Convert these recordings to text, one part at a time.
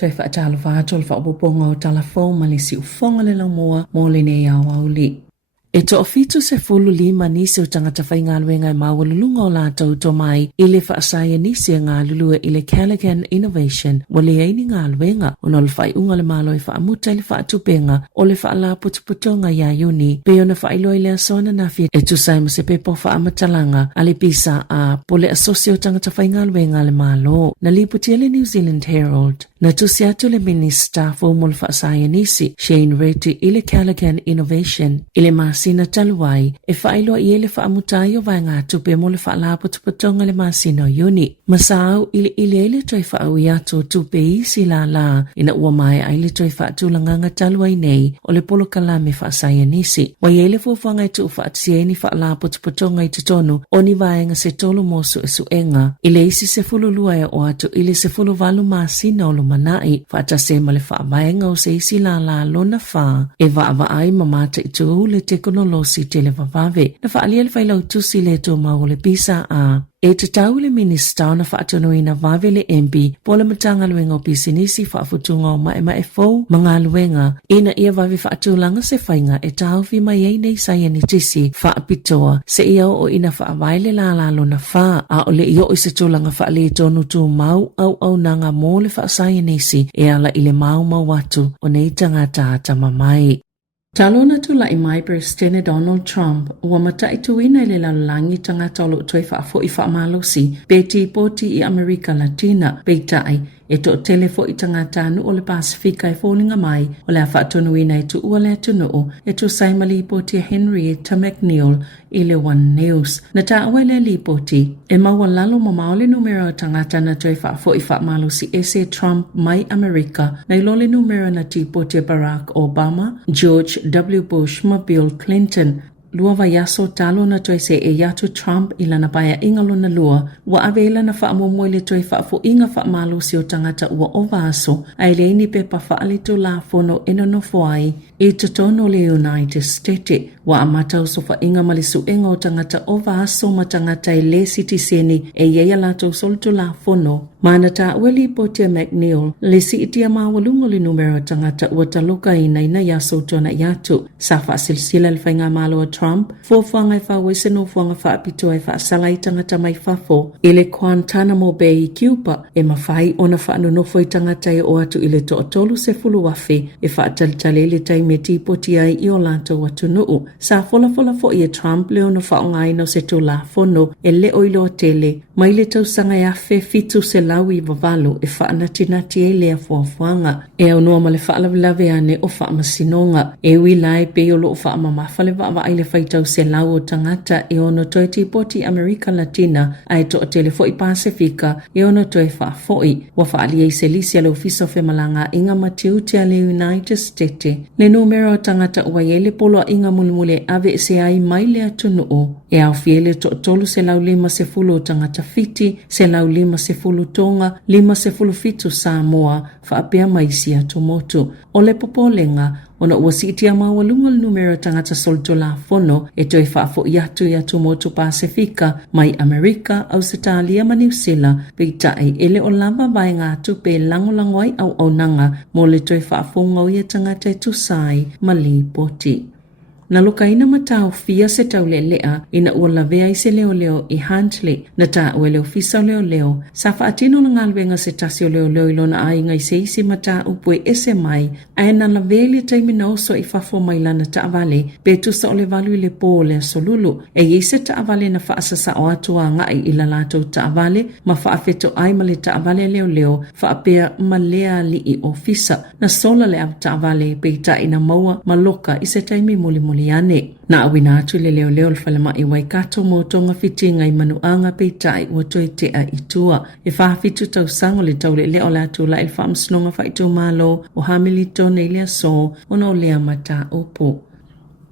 Toi fa tala fa tol fa oponga o telefon malisi ufonga le lamoa mo le ne ya wauli. E to ofitu se fulu lima nisi o tangata whai ngā luenga i mawalulunga o lātou to mai i le whaasaya nisi ngā lulua i le Callaghan Innovation mo le eini ngā luenga o nol whai unga le malo i whaamuta i le whaatupenga o le whaala putuputonga ia yuni pe o na whailoi le asona na fia e tu saimo se pepo whaamatalanga a le pisa a po le asosio tangata whai ngā luenga le malo na liputia le New Zealand Herald na tu siatu le minister fo mo le whaasaya nisi Shane Reti i le Callaghan Innovation i le masina taluai e whailo i ele whaamutai o vai ngā tupe mo le whaala putuputonga le masina o yuni. Masau ili ele toi whaau i ato tupe i si la ina ua mai a ile toi whaatulanganga taluai nei o le polo kalame whaasaya nisi. Wa ele fuwanga i tu whaatieni whaala putuputonga i tutonu o ni vaenga se tolu mosu e suenga. Ile isi se fulu lua e o atu ile se fulu valu masina o lumanai whaatasema le whaavaenga o se isi la lona wha e vaava ai mamata i tu le teknolosi te le vavave. Na whaalia le whailau tusi le tō mau le pisa a. E te tau le minista o na whaatono na vave le MP po le matanga luenga o pisinisi whaafutunga o maema e fau mga luenga ina ia vave whaatulanga se whainga e tau fi mai ei nei saia ni tisi whaapitoa se ia o ina whaawaile la lalo na wha a o le ia o se tūlanga whaale tonu tū mau au nanga mō le whaasaia nisi e ala i le mau watu o nei tangata tamamai. Talona tu la i mai President Donald Trump ua matai tuina i le lalangi tangata o lo toi whaafo i whaamalosi peti poti i Amerika Latina peitai e to telefo i tangata anu o le Pasifika e fōlinga mai o le a whaatonuina e tu ua le atunuu e tu saimali poti Henrietta McNeil i le One News. Na ta awe le li poti e maua lalo mamao le numero o tangata na toi whaafo i whaamalosi e se Trump mai Amerika na ilo le numero na ti poti Barack Obama, George W. Bush ma Bill Clinton. Lua va yaso talo na toi se e yatu Trump ila na paya ingalo na lua wa avela na wha momoile toi wha fo inga wha malo si o tangata ua o vaso ai leini pe pa wha alito la fono enono foai e totono le United States wa amata so wha inga malisu inga o tangata o vaso ma tangata i le sitiseni e yeia lato solto la fono. Mana ta weli potia McNeil le si itia mawalungo le numero tangata ua taloka ina yaso tona yatu safa silsila le whainga malo o Trump fōwhanga i whawese no whanga whaapito e whaasalai tangata mai whafo i le Guantanamo Bay i Cuba e mawhai o na whaanonofo i tangata e o atu i le tootolu se fulu wafe e whaatalitale le taime tipoti ai i o lato watu nuu. Sa fola fo i e Trump leo no whaongai no se to la fono e le oilo tele mai le tausanga e afe fitu se lau i vavalu e whaanatinati e lea fuafuanga e au noa ma le whaalavilave ane o whaamasinonga e wilai pe o lo o whaamamafa le vava ai le whaitau se lau o tangata e ono toi tipoti Amerika Latina ai to o telefo i Pasifika e ono toi whaafoi wa whaalia i se lisi ale ofiso whemalanga inga matiuti ale United States le numero o tangata ua yele polo a inga mulimule ave se ai mai le atunuu e au fiele to tolu se lau lima se fulu o tangata fiti se lau lima se fulu tonga lima se fulu fitu Samoa whaapea maisi atu motu o le popolenga ona ua siitia mawalunga le numero tangata solto la fono e toi whaafo iatu motu Pasifika mai Amerika, Australia ma New Zealand peitai ele o lava vai ngā tupe langolango ai au nanga mo le toi whaafo ngau ia tangata e tusai ma li poti. Na loka ina matau fia se tau lea ina ua lavea i se leo i Huntley na ta ue leo fisa leo sa whaatino na ngalwenga se tasio leo ilona ai ngai se isi mata upue ese mai ai na lavea li taimina oso i fafo mailana ta avale pe tu sa ole valu i le po le solulu e yese ta avale na whaasasa o atua ngai ila lato ta avale ma whaafeto ai ma le ta avale leo whaapea ma lea li i ofisa na sola le av ta avale pe ta ina maua maloka i se taimi muli ane. Na awina atu le leo le whalama i Waikato mo tonga fitinga i manuanga peitai ua toi tea i tua. E whaafitu tau sango le tau le leo la tu la il whaamsinonga whaitu malo o hamili tone ilia so o no lea mata opo.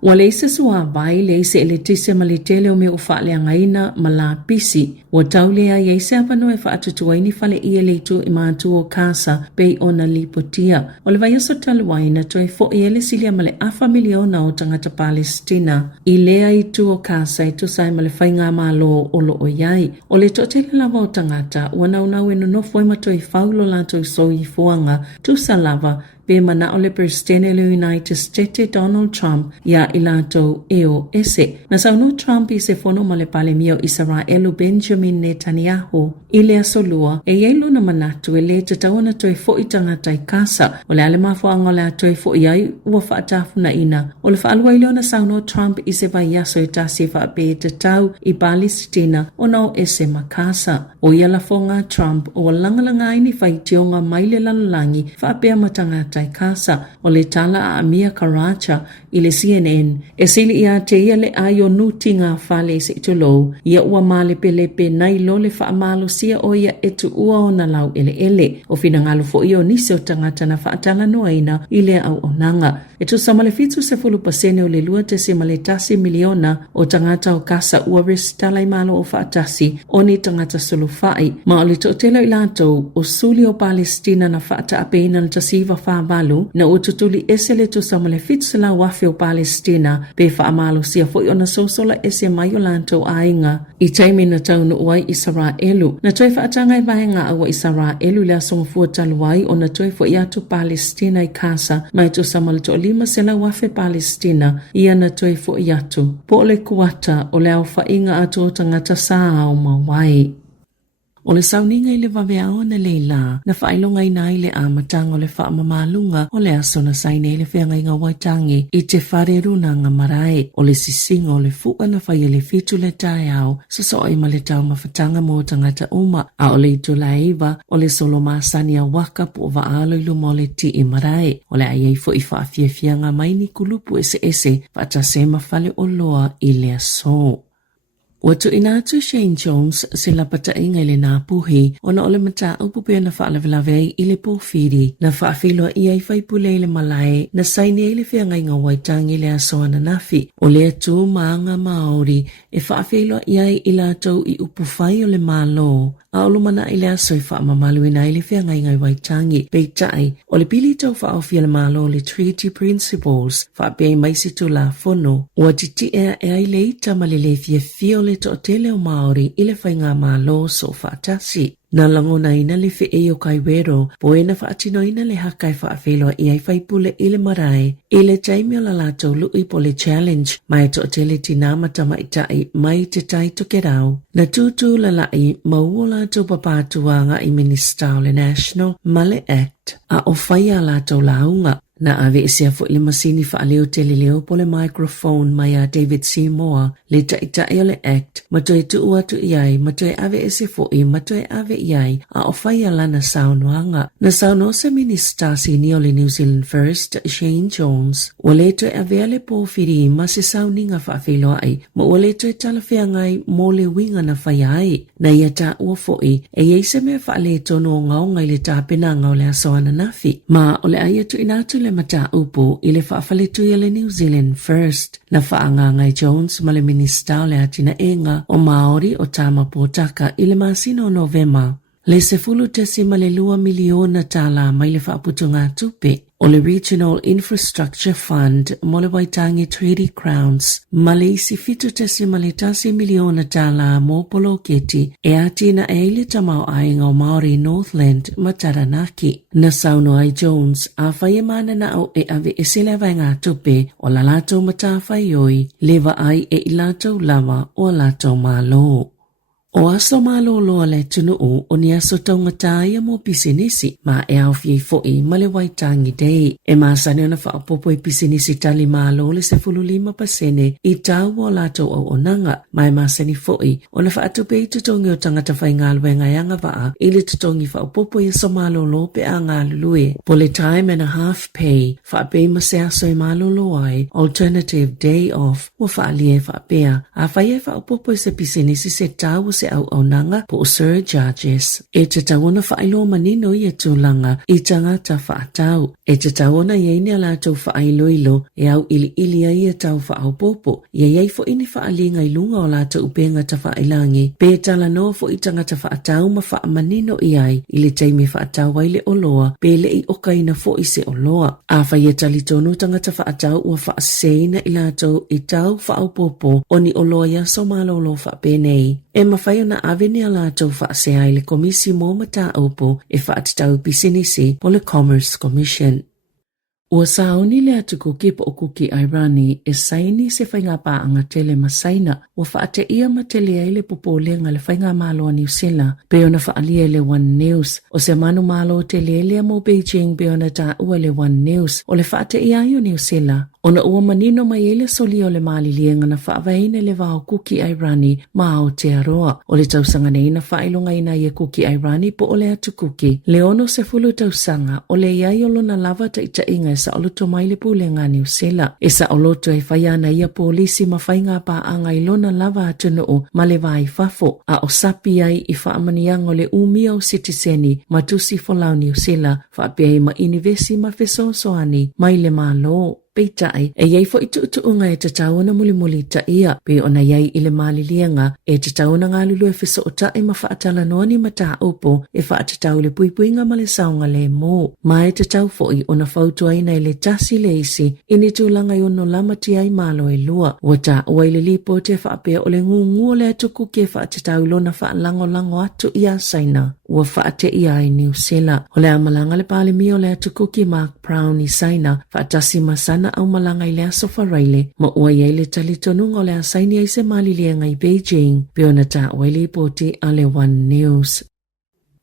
Wale se sua vai le se le tise ma le tele o me o wha le angaina ma la pisi. Wa taulea ye se apano e wha atutuaini fale ia le tu i mātu o kasa pei ona lipotia. O le vai aso taluaina toi fo i ele silia ma le afa miliona o tangata Palestina. I lea i tu o kasa i tu sai ma le whainga malo o lo o iai. O le totele lava o tangata wana unau e no foi ma toi faulo lato so i fuanga tu sa lava pe mana o le presidente le United States Donald Trump ya ilato eo ese. Na sauno Trump i se fono ma le pale mio Israelu Benjamin Netanyahu i le asolua e yelo na manatu e le te tawana toi fo i tangata i kasa o le alema fo angola toi fo i ai ua whaatafu na ina. O le whaalua ileo na sauno Trump i se vai yaso i tasi whaape te tau i Palestina o nao ese makasa. O iala fonga Trump o langalanga ini whaitionga maile lalalangi whaapea matangata kasa o le tala a Amir Karacha i le CNN e sili ia te ia le ayo nuti ngā whale se itolo ia ua male pelepe nai lo le whaamalo sia o ia etu ua o na lau ele o fina ngalo fo i o nisi o tangata na whaatala noaina i le au onanga e tu samale fitu se fulu pasene o le lua te se male tasi miliona o tangata o kasa ua restalai malo o whaatasi o ni tangata solufai ma o le totelo i lato o suli o Palestina na whaata apeina na tasiva whaavalu na ututuli ese le tu samale fitu se la wafi o Palestina pe whaamalo sia fo i ona sosola ese mai o lanto ainga i taimi na taunu uai Israelu na toi whaatanga i vahenga awa Israelu le asonga fua taluai o na toi fo i atu Palestina i kasa mai tu samale to lima se la wafi Palestina ia na toi fo i atu po le kuata o le au whainga atu o tangata saa o mawai. O le sauninga i le waweao na leila na whailonga i nai le amatanga o le whaamamalunga o le aso na saine i le whianga i ngā waitangi i te whareru na ngā marae o le sisinga o le fuka na whai le fitu le tae au sa so i ma le tau mawhatanga mo tangata uma a o le itu laiva o le solo maasani a waka po waalo i lumo le ti i marae o le aiei fo i whaafia ngā maini kulupu ese whaata se mawhale o loa i le aso. Watu inatu Shane Jones se la pata inga ile na puhi ona ole mata upupea na whaalavelawei ile pōwhiri na whaafilua ia i whaipule ile malae na saini ile whianga inga waitangi ile asoana nafi o le atu maanga Māori e whaafilua ia i ila tau i upufai o le malo a olumana ile aso i whaamamalu ina ile whianga inga waitangi peitai o le pili tau whaofia le malo le Treaty Principles whaapea maisi tu la fono o titi e ile ita malile fia le to tele o Māori i le whainga malo so whaatasi. Na langona ina le whi o Kaiwero, po e na whaatino ina le hakai whaafeloa i ai whaipule i le marae, i le taimi o la lato lui po le challenge, mai to tele tina matama i tai mai te tai toke rau. Na tutu la lai mau o lato papatuanga i Minister o le National Male Act, a o whaia lato launga. Na ave isia fo le masini fa leo tele leo po le microphone mai a David Seymour le taʻitaʻi o le act matoe tu atu iai matoe ave ese fo i matoe ave iai a o whaia lana saunoanga. Na sauno se minister sini o le New Zealand First Shane Jones o le toe ave ale po whiri ma se sauninga whaafeloa ai ma o le toe talawhea ngai mo le winga na whaia ai na ia ta ua fo i e eise mea wha le tono o ngau ngai le tāpena ngau le asoana nafi ma o le aia tu inatu le mata upo i le whaafaletu i le New Zealand First na whaanga ngai Jones ma le minister le atina enga o Māori o Tama Pōtaka i le masino o Novema. Le sefulu tesi ma le 2 miliona tala mai le whaaputunga tupe o le Regional Infrastructure Fund mo le waitangi Treaty Crowns ma le isi fitu tesi ma le tasi miliona tala mo polo keti e atina e le tamau ainga o Māori Northland ma Taranaki. Na sauno ai Jones a whaia mana na au e ave e sele vai ngā tupe o la lato mata whai oi lewa ai e i lato lava o lato malo. O aso malo loa le tunu o ni aso taunga taia mo pisinisi ma e au fie foi ma le waitangi dei. E maasane ona whaapopo e pisinisi tali malo le se 15% i tau o lato au onanga. Ma e maasani foi ona whaatupe i tutongi o tangata whai ngā luenga yanga waa i le tutongi whaapopo i aso malo lo pe a ngā lulue. Po le time and a half pay whaape ma se aso e malo lo ai alternative day off o whaalie whaapea. A whai e whaapopo i se pisinisi se tau se au nanga po Sir Judges. E te tawana whailo manino i tūlanga I tangata whaatau. E te tawana iei ala tau whaailoilo e au ili ai tau whaau popo. Iei fo ini whaalinga I lunga o la tau upenga ta whaailangi. Pe tala noa fo I tangata whaatau ma wha manino I ai ili teimi whaatau waile o loa pe le I okaina fo I se o loa. A whai tali tonu tangata whaatau ua whaaseina I la tau I tau whaau popo o ni o loa ia so malolo whaapenei. E mawhai ona aveni ala tau whaase ai le komisi mō mata opo e whaatitau pisinisi po le Commerce Commission. Ua saoni le atuku kipa o kuki Irani e saini se whainga paanga tele masaina ua whaate ia matele ai le popolenga le whainga malo a New Zealand pe ona whaalia le One News o se manu malo tele lea mo Beijing pe ona ta ua le One News o le whaate ia i o New Zealand. Ona ua manino mai ele soli o le mali lienga na whaavaina le wao kuki Irani ma o te aroa. O le tausanga nei na whailonga ina i kuki Irani po o le atu kuki. Le ono se fulu tausanga o le iai olo na lava ta ita inga sa oloto mai le pulenga New Zealand. E sa oloto e whaiana ia polisi ma whainga pa anga ilona lava atunu o ma le vai fafo. A o sapi ai I whaamanianga le umia o sitiseni ma tusi folau New Zealand whaapea ma inivesi ma fesosoani mai le malo. Peitai, e iei fo I tuutuunga e te tauna muli ta ia, pe ona iei I le malilianga, e te tauna ngā lulu e whiso o ta e ma whaatala noani ma ta opo, e whaatatau le puipuinga ma le saunga le mō. Ma e te tau fo I ona whautua ina I le tasi le isi, ini tūlanga I ono lamati ai malo e lua. Ua ta ua I le lipo te whaapea o le ngungu le atuku ke whaatatau lona whaalango atu I a saina. Ua whaate ia I New Zealand. O le amalanga le pale mi o le atuku ki Mark Brown I saina, whaatasi masana au malanga I le asofa raile, ma ua iei le talitonunga o le asaini ai se malilianga I Beijing, pe ona ta ua le poti a le One News.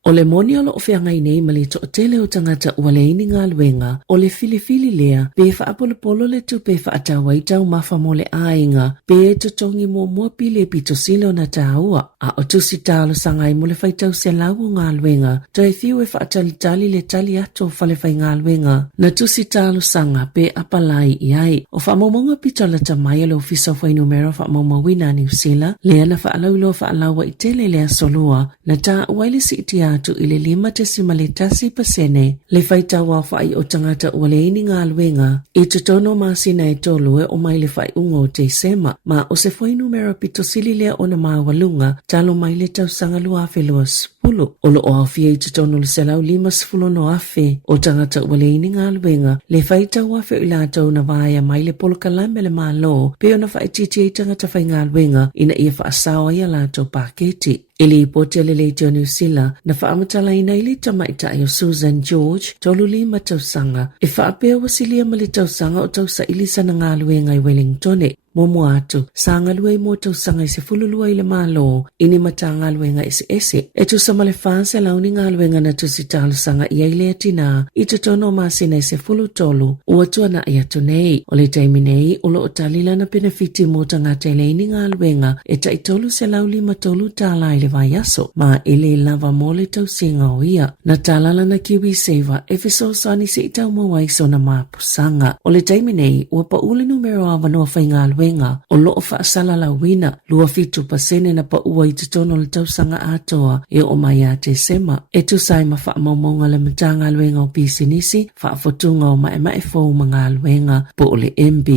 O le moni o lo ofeanga I nei ma le to tele o tangata ua le ini ngā luenga, o le filifili lea, pe whaapolo le tupe whaatawa I tau mafa mo le ainga, pe e totongi mo mua pile pito sile o na tāua, a o tusi tālo sangai mo le whaitau se lau o ngā luenga, to e fiu e whaatalitali le tali ato whale whai ngā luenga, na tusi tālo sanga pe apalai I ai, o whaamomonga pito la tamai le ofisa whai numero whaamomawina New Zealand, lea na whaalaulo whaalawa I tele lea solua, na tā uaile si itia atu I le 5% le whaita wa whai o tangata ua le ini ngā luenga I tutono masina e tolu e o mai le whai ungo te sema ma o se whai numero pito sili lea o na mawalunga talo mai le tausanga lua whelua spulu. Olo o awhia I tutono le selau 5 no awhi o tangata ua le ini ngā luenga le whaita wa whi ila tau na vaya mai le polokalame le malo pe o na whai titi I tangata whai ngā luenga ina ia whaasawa ia lato paketi. Ili ipote le leite o New Zealand na whaamatala ina ili tamaita o Susan George tolu 5 tausanga e whaapea wasilia ma le tausanga o tausa ilisa na ngā luenga I Wellington momo atu sa ngā lue mo tausanga I se fululua I le malo ini mata ngā luenga ese e tu sama le whaase launi ngā luenga na tusi talusanga I aile atina I tutono masina I se fulu tolu ua tuana I atu nei o le taimi nei ulo o talila na benefiti mo tangata ile ini ngā luenga e ta I tolu se lau 5 tolu tala I le vaiaso ma ele lava mole tausinga o ia na talala na kiwi saver e fiso sani se itau mawaiso na mapusanga o le taimi nei ua pa ule numero avanoa whainga luenga o loo whaasala la wina 2% na pa ua I tutono le tausanga atoa e o mai a te sema e tu sai ma whaamamonga le matanga luenga o pisinisi whaafotunga o mae fau mga luenga po o le MB.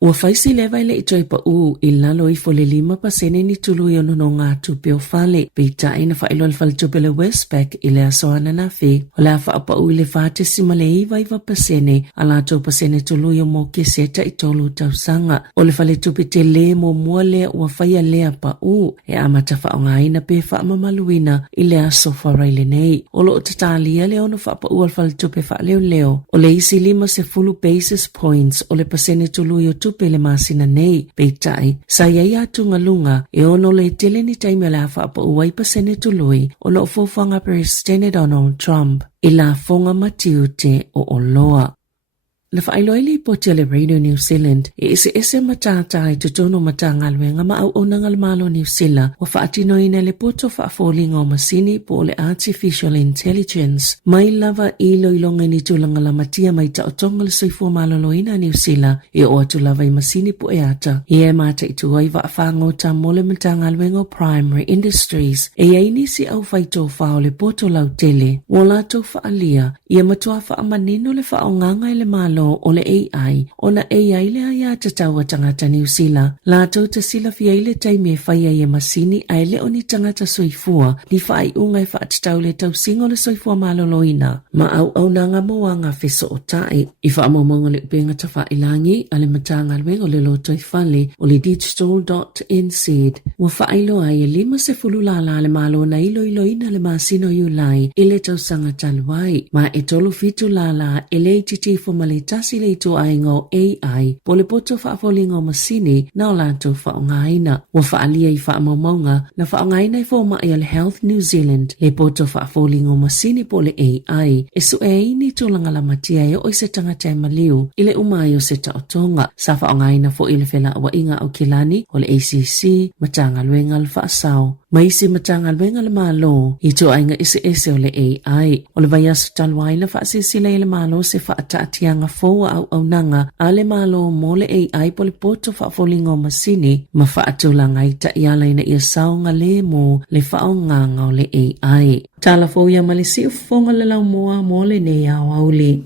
Ua whaisi lewa ile itoi pa I lalo I fole 5% ni tulu I ono ngā tupe o whale. Pita ina whailo le whale tupe le Westpac I le asoana na whi. O le awha pa I le whate sima le 5% a la 2% tulu I o mo keseta I tolu tausanga. O le whale tupe te le mo mua lea ua whaia lea pa e amata wha o ngā ina pe wha mamaluina I le aso wharaile nei. O lo o tatalia le ono wha pa le whale tupe wha leo. O le isi 5 basis points o le pasene tulu I o tupe le masina nei peitai sa ia atu ngalunga e ono le tele ni taimi la fa pa uai pasene tului o lo fofanga President Donald Trump I la fonga matiu te o oloa. na whailoili po Tele Radio New Zealand ese matata tutono matanga lwenga maauna ngalmalo New Zealand wa whaatinoina le poto whaafolinga masini po le artificial intelligence mai lava iloilonga ni tulanga la matia mai taotonga le soifua maloloina New Zealand o atu lava I masini po ata mata ituai whaafango ta mole matanga lwenga primary industries aini si au faito whao le poto lau tele walato whaalia matua whaamanino le whaonganga le malo o le AI o na AI le aia tatawa tangata New Zealand lato ta sila fia ile taime whaia masini ai le oni tangata soifua ni whai ungai whaatatau le tau singo le soifua maloloina ma au nanga moanga feso o tae I whaamomonga le upenga ta whailangi ale matanga lwengo le loto I whale o le digital.nz wa whailo ai 5 la le malo na iloina le masino yulai ile tau sanga taluai ma tolu fitu la LATT formalitasi le to aingo AI pole poto whaafolingo masini na olanto whaongaina wa whaalia I whaamomonga na whaongaina I forma I Health New Zealand le poto whaafolingo masini pole AI esu ni tulanga la matia o se tangata maliu ile umayo se taotonga sa whaongaina fo ile fela wa inga o kilani o le ACC matanga luenga le whaasao maisi matanga luenga le malo I to ainga ese o le AI o le vaiasu talwaina whaasisila I le malo se whaatatianga foa au nanga ale malo mo le AI pole poto whaafolingo masini ma whaatulanga I ta ialaina ia saonga le mo le whaonganga o le AI. Tala fo ia malisi ufonga le lau moa mo le ne au auli.